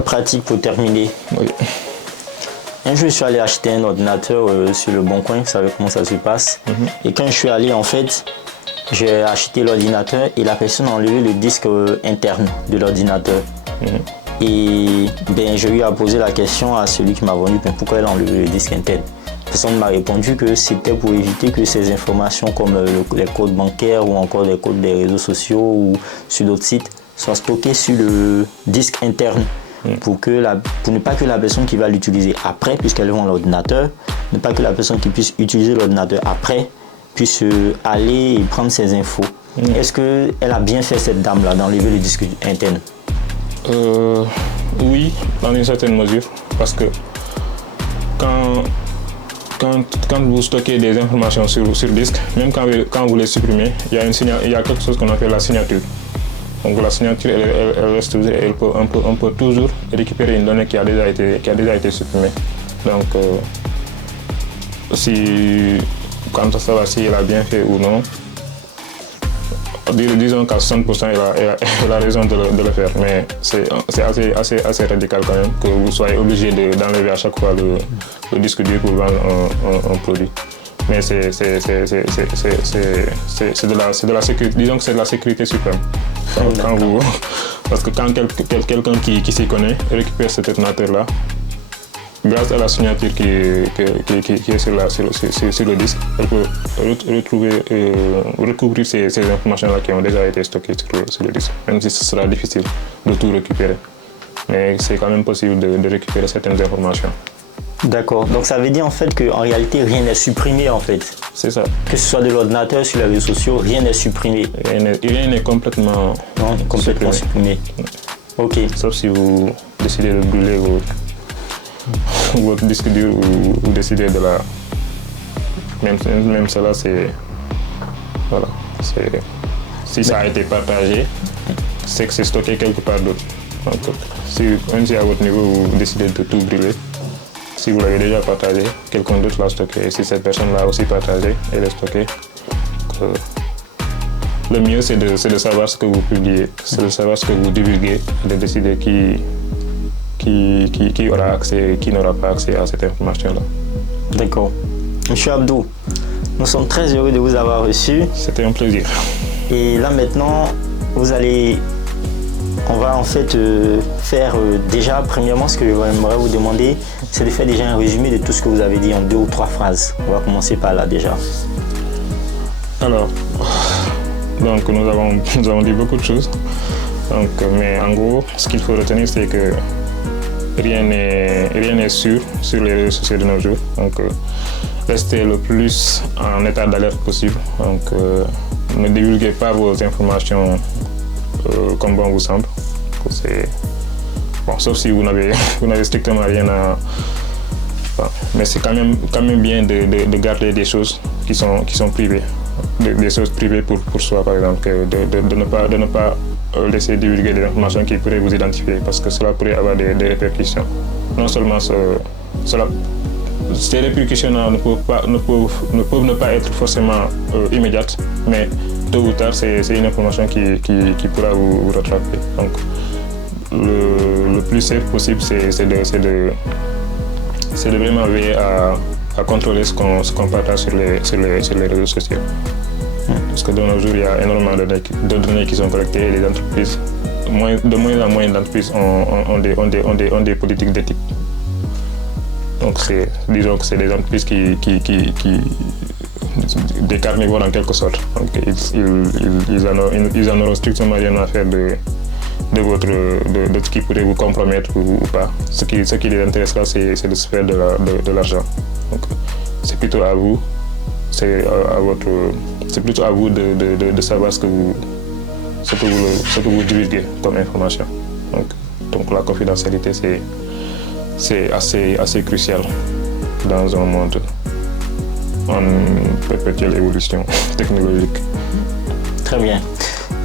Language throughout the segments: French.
pratique pour terminer. Oui. Un jour, je suis allé acheter un ordinateur sur le Bon Coin, vous savez comment ça se passe. Et quand je suis allé, en fait, j'ai acheté l'ordinateur et la personne a enlevé le disque interne de l'ordinateur. Et ben, j'ai eu à poser la question à celui qui m'a vendu, ben, pourquoi elle a enlevé le disque interne. La personne m'a répondu que c'était pour éviter que ces informations comme les codes bancaires ou encore les codes des réseaux sociaux ou sur d'autres sites soient stockées sur le disque interne. Pour ne pas que la personne qui va l'utiliser après, puisqu'elle vend l'ordinateur, ne pas que la personne qui puisse utiliser l'ordinateur après puisse aller et prendre ses infos. Est-ce qu'elle a bien fait, cette dame-là, d'enlever le disque interne? Oui, dans une certaine mesure, parce que quand vous stockez des informations sur disque, même quand vous les supprimez, il y a quelque chose qu'on appelle la signature. Donc la signature, elle reste toujours, on peut toujours récupérer une donnée qui a déjà été supprimée. Donc, quant à savoir si elle a bien fait ou non, disons qu'à 60%, elle a raison de le faire. Mais c'est assez radical quand même que vous soyez obligé d'enlever à chaque fois le disque dur pour vendre un produit. Mais c'est de la sécurité, disons que c'est de la sécurité suprême. Parce que quand quelqu'un qui s'y connaît récupère cet ordinateur-là, grâce à la signature qui est sur le disque, elle peut recouvrir ces informations-là qui ont déjà été stockées sur le disque, même si ce sera difficile de tout récupérer. Mais c'est quand même possible de récupérer certaines informations. D'accord, donc ça veut dire en fait qu'en réalité rien n'est supprimé en fait. C'est ça. Que ce soit de l'ordinateur, sur les réseaux sociaux, rien n'est supprimé. Rien n'est complètement supprimé. Ok. Sauf si vous décidez de brûler votre disque dur ou décider de la... Même cela, c'est... Voilà. Si ça a été partagé, c'est que c'est stocké quelque part d'autre. Même si à votre niveau, vous décidez de tout brûler, si vous l'avez déjà partagé, quelqu'un d'autre l'a stocké. Et si cette personne l'a aussi partagé, elle est stockée. Le mieux, c'est de savoir ce que vous publiez, c'est de savoir ce que vous divulguez, de décider qui aura accès et qui n'aura pas accès à cette information-là. D'accord. Monsieur Abdou, nous sommes très heureux de vous avoir reçu. C'était un plaisir. Et là maintenant, on va en fait faire déjà, premièrement, ce que j'aimerais vous demander, c'est de faire déjà un résumé de tout ce que vous avez dit en 2 ou 3 phrases. On va commencer par là déjà. Alors, donc nous avons dit beaucoup de choses. Donc, mais en gros, ce qu'il faut retenir, c'est que rien n'est sûr sur les réseaux sociaux de nos jours. Donc, restez le plus en état d'alerte possible. Donc, ne divulguez pas vos informations comme bon vous semble. Bon, sauf si vous n'avez strictement rien à... Enfin, mais c'est quand même bien de garder des choses qui sont privées. Des choses privées pour soi, par exemple, de ne pas laisser divulguer des informations qui pourraient vous identifier, parce que cela pourrait avoir des répercussions. Non seulement ces répercussions ne peuvent ne pas être forcément immédiates, mais tôt ou tard, c'est une information qui pourra vous rattraper. Donc, le plus safe possible, c'est de vraiment veiller à contrôler ce qu'on partage sur les réseaux sociaux. Parce que de nos jours, il y a énormément de données qui sont collectées et les entreprises, de moins en moins d'entreprises ont des politiques d'éthique. Donc, disons que c'est des entreprises des carnivores en quelque sorte. Donc, ils en auront strictement rien à faire de ce qui pourrait vous compromettre ou pas. Ce qui les intéressera, c'est de se faire de l'argent. Donc, c'est plutôt à vous, c'est plutôt à vous de savoir ce que vous divulguez comme information. Donc la confidentialité, c'est assez crucial dans un monde en perpétuelle évolution technologique. Très bien.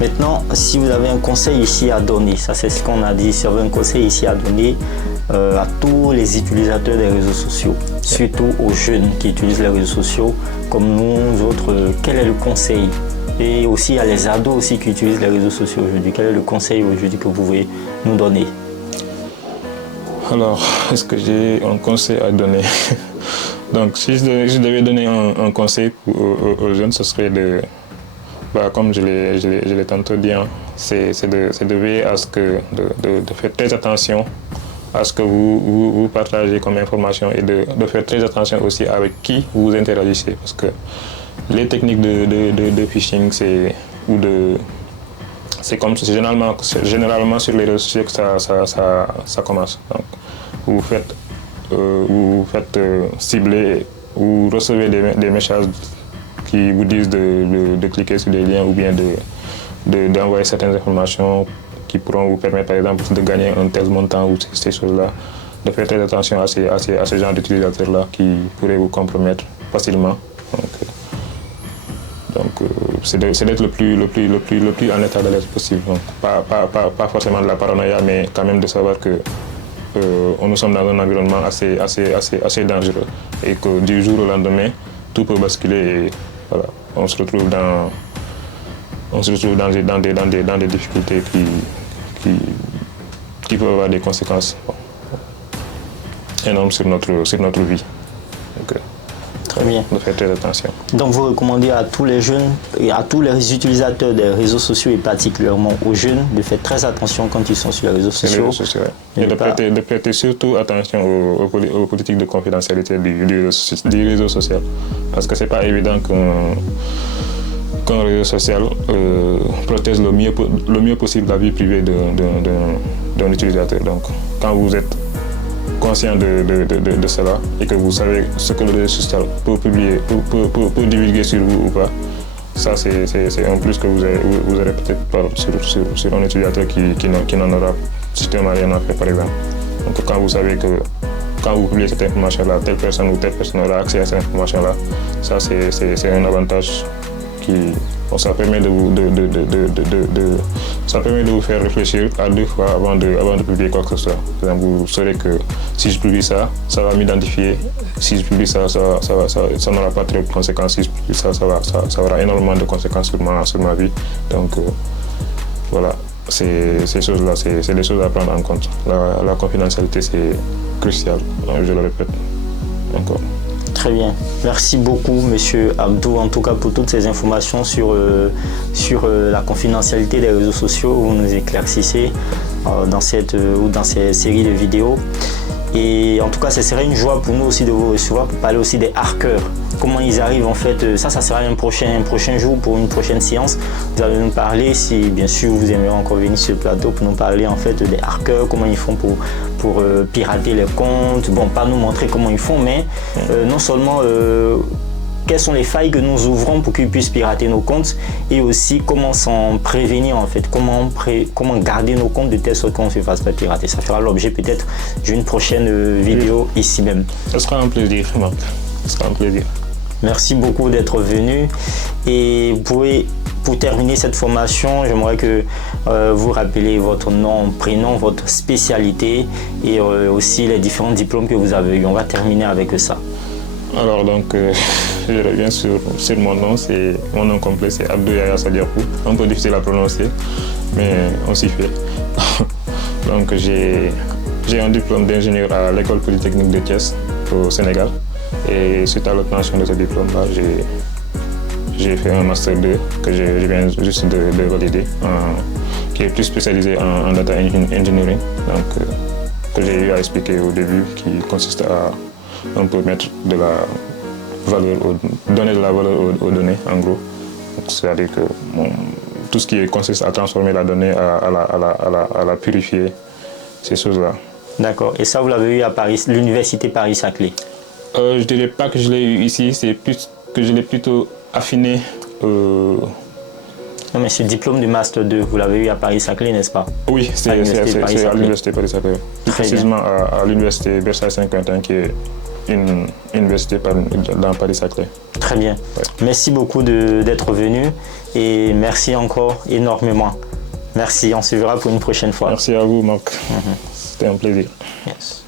Maintenant, si vous avez un conseil ici à donner, ça c'est ce qu'on a dit, si vous avez un conseil ici à donner à tous les utilisateurs des réseaux sociaux, surtout aux jeunes qui utilisent les réseaux sociaux, comme nous autres, quel est le conseil? Et aussi à les ados aussi qui utilisent les réseaux sociaux aujourd'hui, quel est le conseil aujourd'hui que vous pouvez nous donner? Alors, est-ce que j'ai un conseil à donner? Donc, si je devais donner un conseil aux jeunes, ce serait de, comme je l'ai tantôt dit, hein, c'est de veiller à ce que, de faire très attention à ce que vous partagez comme information et de faire très attention aussi avec qui vous interagissez. Parce que les techniques de phishing, c'est généralement sur les réseaux sociaux que ça commence. Donc, vous faites cibler, vous recevez des messages qui vous disent de cliquer sur des liens ou bien d'envoyer certaines informations qui pourront vous permettre par exemple de gagner un tel montant ou ces choses-là. De faire très attention à ce genre d'utilisateurs-là qui pourraient vous compromettre facilement. Donc c'est d'être le plus en état d'alerte possible. Donc, pas forcément de la paranoïa, mais quand même de savoir que nous sommes dans un environnement assez dangereux et que du jour au lendemain, tout peut basculer et voilà, on se retrouve dans des difficultés qui peuvent avoir des conséquences énormes sur notre vie. Donc, très bien. De faire très attention. Donc vous recommandez à tous les jeunes et à tous les utilisateurs des réseaux sociaux et particulièrement aux jeunes de faire très attention quand ils sont sur les réseaux sociaux. Ouais. Et de prêter surtout attention aux politiques de confidentialité du réseau social. Parce que c'est pas évident qu'un réseau social protège le mieux possible la vie privée d'un utilisateur. Donc quand vous êtes conscient de cela et que vous savez ce que le réseau social peut publier, peut divulguer sur vous ou pas, ça c'est un plus que vous aurez peut-être pas sur un utilisateur qui n'en aura strictement rien à faire par exemple. Donc quand vous savez que quand vous publiez cette information-là, telle personne ou telle personne aura accès à cette information-là, ça c'est un avantage ça permet de vous faire réfléchir à 2 fois avant de publier quoi que ce soit. Par exemple, vous saurez que si je publie ça, ça va m'identifier. Si je publie ça n'aura pas trop de conséquences. Si je publie ça aura énormément de conséquences sur ma vie. Donc voilà, ces choses-là, c'est des choses à prendre en compte. La confidentialité, c'est crucial, je le répète encore. Très bien. Merci beaucoup, Monsieur Abdou, en tout cas pour toutes ces informations sur la confidentialité des réseaux sociaux. Vous nous éclaircissez dans ces séries de vidéos. Et en tout cas, ce serait une joie pour nous aussi de vous recevoir pour parler aussi des hackers. Comment ils arrivent en fait, ça sera un prochain jour pour une prochaine séance. Vous allez nous parler, si bien sûr vous aimeriez encore venir sur le plateau, pour nous parler en fait des hackers, comment ils font pour pirater les comptes. Bon, pas nous montrer comment ils font, mais non seulement quelles sont les failles que nous ouvrons pour qu'ils puissent pirater nos comptes et aussi comment s'en prévenir en fait, comment garder nos comptes de telle sorte qu'on ne se fasse pas pirater. Ça fera l'objet peut-être d'une prochaine vidéo ici même. Ce sera un plaisir, Marc. Ce sera un plaisir. Merci beaucoup d'être venu et pour terminer cette formation, j'aimerais que vous rappeliez votre nom, prénom, votre spécialité et aussi les différents diplômes que vous avez eu. On va terminer avec ça. Alors donc, je reviens sur mon nom, mon nom complet c'est Abdou Yaya Sadiakou, un peu difficile à prononcer, mais on s'y fait. Donc j'ai un diplôme d'ingénieur à l'école polytechnique de Thiès au Sénégal et suite à l'obtention de ce diplôme-là, j'ai fait un master 2 que je viens juste de valider, qui est plus spécialisé en data engineering, donc que j'ai eu à expliquer au début, qui consiste à un peu mettre de la valeur, donner de la valeur aux données en gros. C'est-à-dire que tout ce qui consiste à transformer la donnée, à la purifier, ces choses-là. D'accord. Et ça, vous l'avez eu à Paris, l'université Paris-Saclay? Je ne dirais pas que je l'ai eu ici, c'est plus que je l'ai plutôt affiné. Non, mais ce diplôme du Master 2, vous l'avez eu à Paris-Saclay, n'est-ce pas? Oui, c'est à l'université Paris-Saclay. Plus précisément à l'université Versailles-Saint-Quentin, qui est une université dans Paris-Saclay. Très bien. Ouais. Merci beaucoup d'être venu et merci encore énormément. Merci, on se verra pour une prochaine fois. Merci à vous, Marc. C'était un plaisir. Yes.